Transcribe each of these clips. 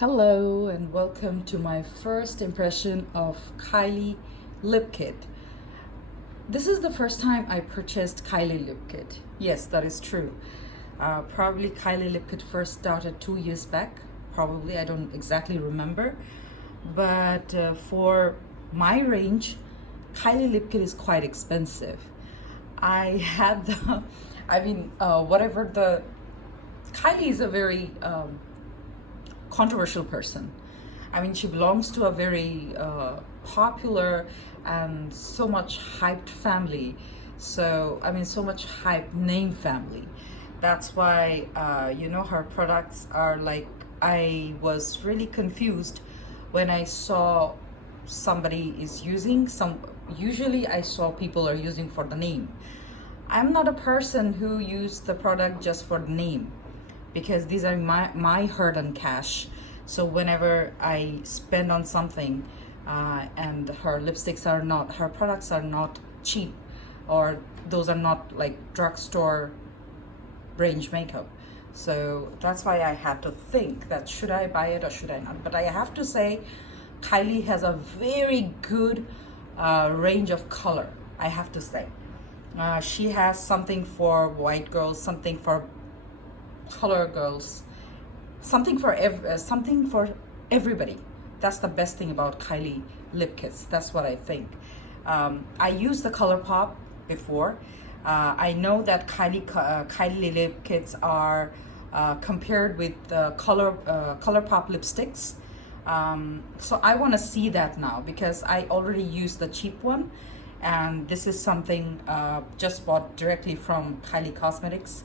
Hello and welcome to my first impression of Kylie lip kit. This is the first time I purchased Kylie lip kit. Yes, that is true. Probably Kylie lip kit first started 2 years back. Probably, I don't exactly remember. But for my range, Kylie lip kit is quite expensive. I had the, whatever the, Kylie is a very controversial person. I mean, she belongs to a very popular and so much hyped family. So much hyped name family. That's why, her products are like, I was really confused when I saw somebody is using some, usually I saw people are using for the name. I'm not a person who use the product just for the name, because these are my hard-earned cash. So whenever I spend on something, and her products are not cheap, or those are not like drugstore range makeup. So that's why I had to think that should I buy it or should I not. But I have to say, Kylie has a very good range of color, I have to say. She has something for white girls, something for color girls, something for everybody. That's the best thing about Kylie lip kits. That's what I think. I used the Color Pop before. I know that Kylie lip kits are compared with the Color Pop lipsticks. So I want to see that now, because I already used the cheap one, and this is something just bought directly from Kylie Cosmetics.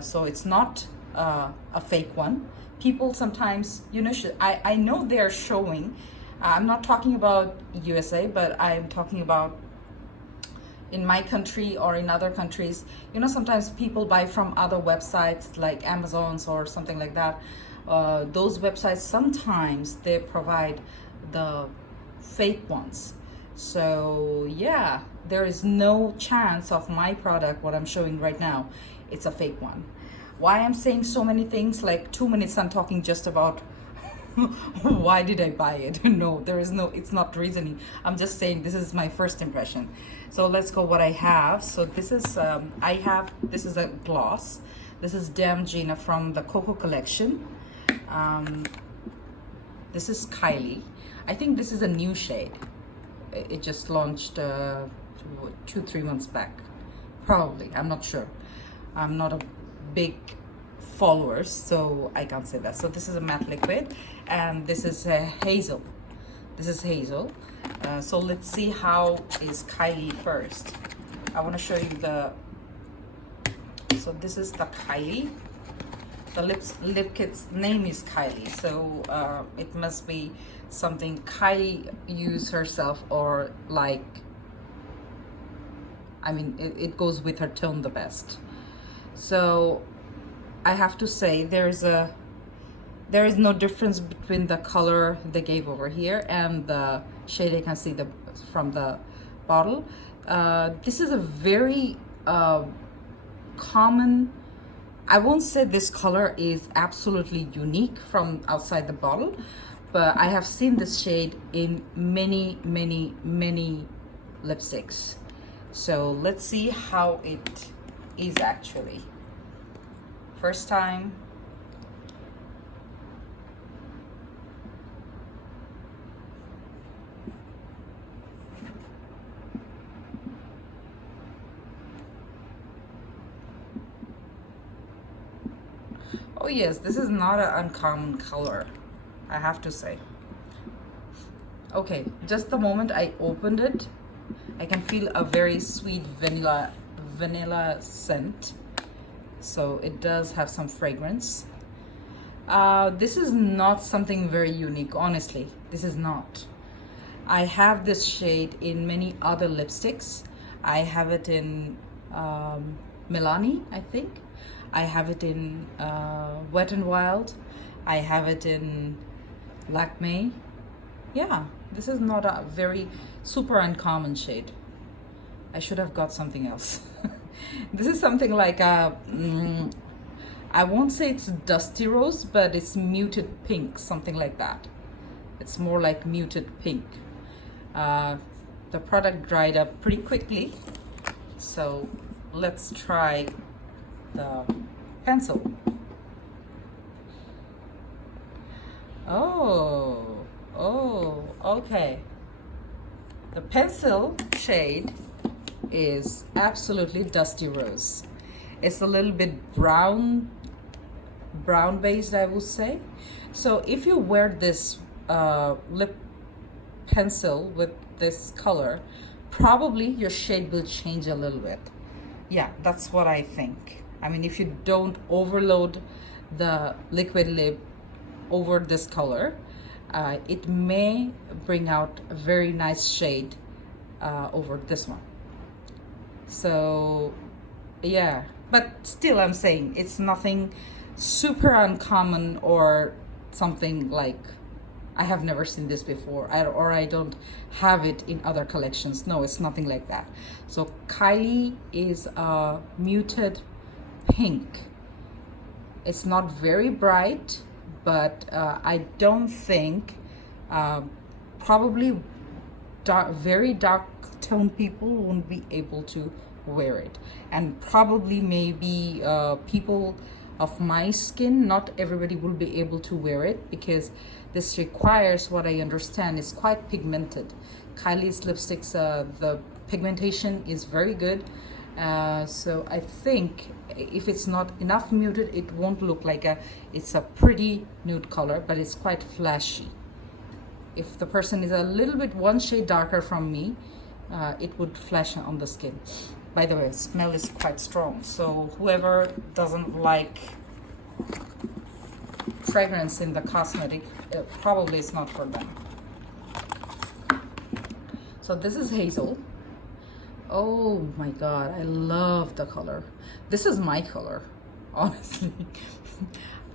So it's not a fake one. People sometimes, I know they're showing, I'm not talking about USA, but I'm talking about in my country or in other countries. Sometimes people buy from other websites like Amazon's or something like that. Those websites, sometimes they provide the fake ones. So yeah, there is no chance of my product, what I'm showing right now, it's a fake one. Why I'm saying so many things, like 2 minutes I'm talking just about why did I buy it? No, it's not reasoning. I'm just saying this is my first impression. So let's go what I have. So this is, this is a gloss. This is Gina from the Coco collection. This is Kylie. I think this is a new shade. It just launched 2-3 months back. Probably, I'm not sure. I'm not a big followers, so I can't say that. So this is a matte liquid, and this is Hazel. This is Hazel. So let's see how is Kylie first. I want to show you the. So this is the Kylie. The lip kit's name is Kylie, so it must be something Kylie used herself, or like, I mean, it goes with her tone the best. So I have to say there is no difference between the color they gave over here and the shade I can see from the bottle. This is a very common, I won't say this color is absolutely unique from outside the bottle, but I have seen this shade in many lipsticks. So let's see how it is actually. First time. Oh yes, this is not an uncommon color, I have to say. Okay, just the moment I opened it, I can feel a very sweet vanilla scent. So it does have some fragrance. This is not something very unique, honestly. This is not. I have this shade in many other lipsticks. I have it in Milani, I think. I have it in Wet n Wild. I have it in Lakme. Yeah, this is not a very super uncommon shade. I should have got something else. This is something like I won't say it's dusty rose, but it's muted pink, something like that. It's more like muted pink. The product dried up pretty quickly, so let's try the pencil. Oh, okay. The pencil shade is absolutely dusty rose. It's a little bit brown based, I would say. So if you wear this lip pencil with this color, probably your shade will change a little bit. Yeah, that's what I think. I mean, if you don't overload the liquid lip over this color, it may bring out a very nice shade over this one. So yeah, but still I'm saying it's nothing super uncommon or something like I have never seen this before, or I don't have it in other collections. No, it's nothing like that. So Kylie is a muted pink. It's not very bright, but I don't think probably very dark tone people won't be able to wear it, and probably maybe people of my skin, not everybody will be able to wear it, because this requires, what I understand, is quite pigmented. Kylie's lipsticks, the pigmentation is very good, so I think if it's not enough muted, it won't look like it's a pretty nude color, but it's quite flashy. If the person is a little bit one shade darker from me, it would flash on the skin. By the way, smell is quite strong, so whoever doesn't like fragrance in the cosmetic, probably it's not for them. So this is Hazel. Oh my god, I love the color. This is my color, honestly.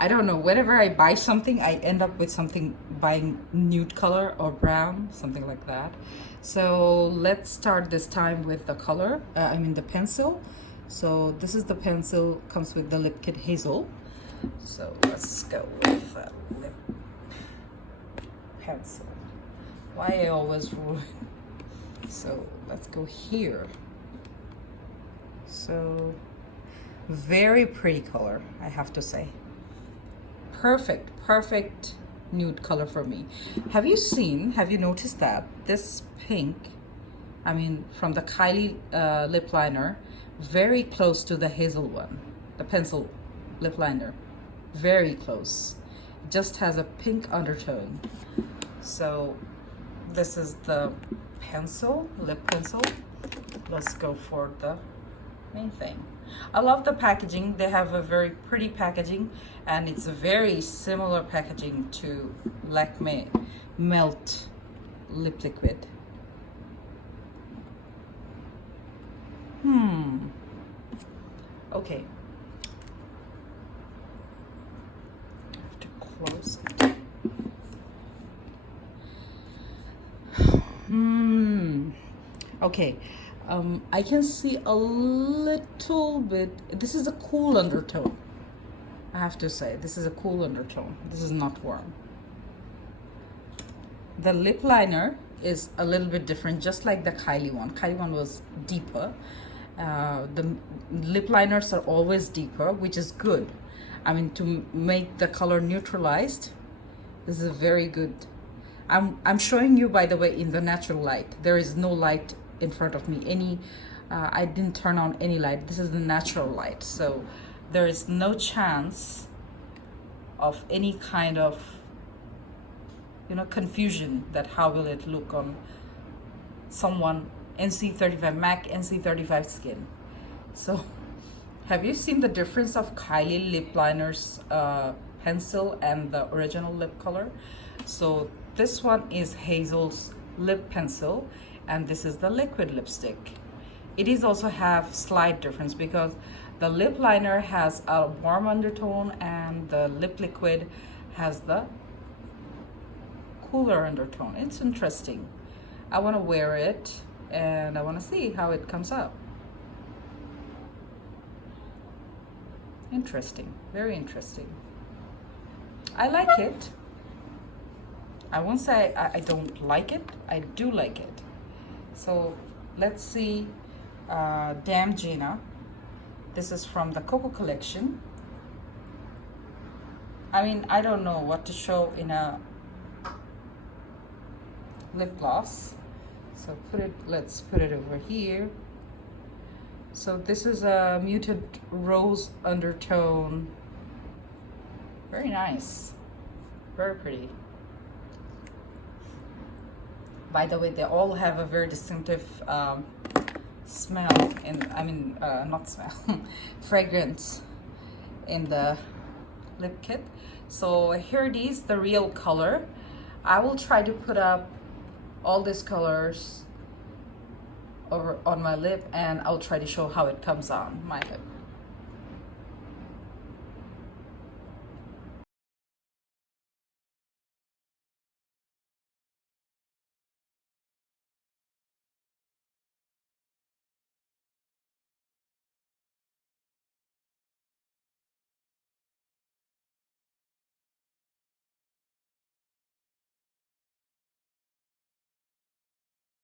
I don't know, whenever I buy something, I end up with something buying nude color or brown, something like that. So let's start this time with the color, the pencil. So this is the pencil, comes with the lip kit Hazel. So let's go with the lip pencil. Why I always ruin. So let's go here. So very pretty color, I have to say. Perfect nude color for me. Have you noticed that this pink, from the Kylie lip liner, very close to the Hazel one, the pencil lip liner, very close, just has a pink undertone. So this is the lip pencil. Let's go for the main thing. I love the packaging. They have a very pretty packaging, and it's a very similar packaging to Lakme Melt Lip Liquid. Okay. I have to close it. Okay. I can see a little bit. This is a cool undertone. I have to say, this is a cool undertone. This is not warm. The lip liner is a little bit different, just like the Kylie one. Kylie one was deeper. The lip liners are always deeper, which is good. To make the color neutralized, this is very good. I'm showing you, by the way, in the natural light. There is no light in front of me. I didn't turn on any light. This is the natural light, so there is no chance of any kind of confusion that how will it look on someone NC35 MAC NC35 skin. So have you seen the difference of Kylie lip liners pencil and the original lip color? So this one is Hazel's lip pencil, and this is the liquid lipstick. It is also have slight difference, because the lip liner has a warm undertone and the lip liquid has the cooler undertone. It's interesting. I want to wear it and I want to see how it comes out. Interesting, very interesting. I like it. I won't say I don't like it. I do like it. So let's see. Damn Gina. This is from the Coco collection. I mean, I don't know what to show in a lip gloss. So let's put it over here. So this is a muted rose undertone. Very nice. Very pretty. By the way, they all have a very distinctive smell, not smell, fragrance in the lip kit. So here it is, the real color. I will try to put up all these colors over on my lip, and I'll try to show how it comes on my lip.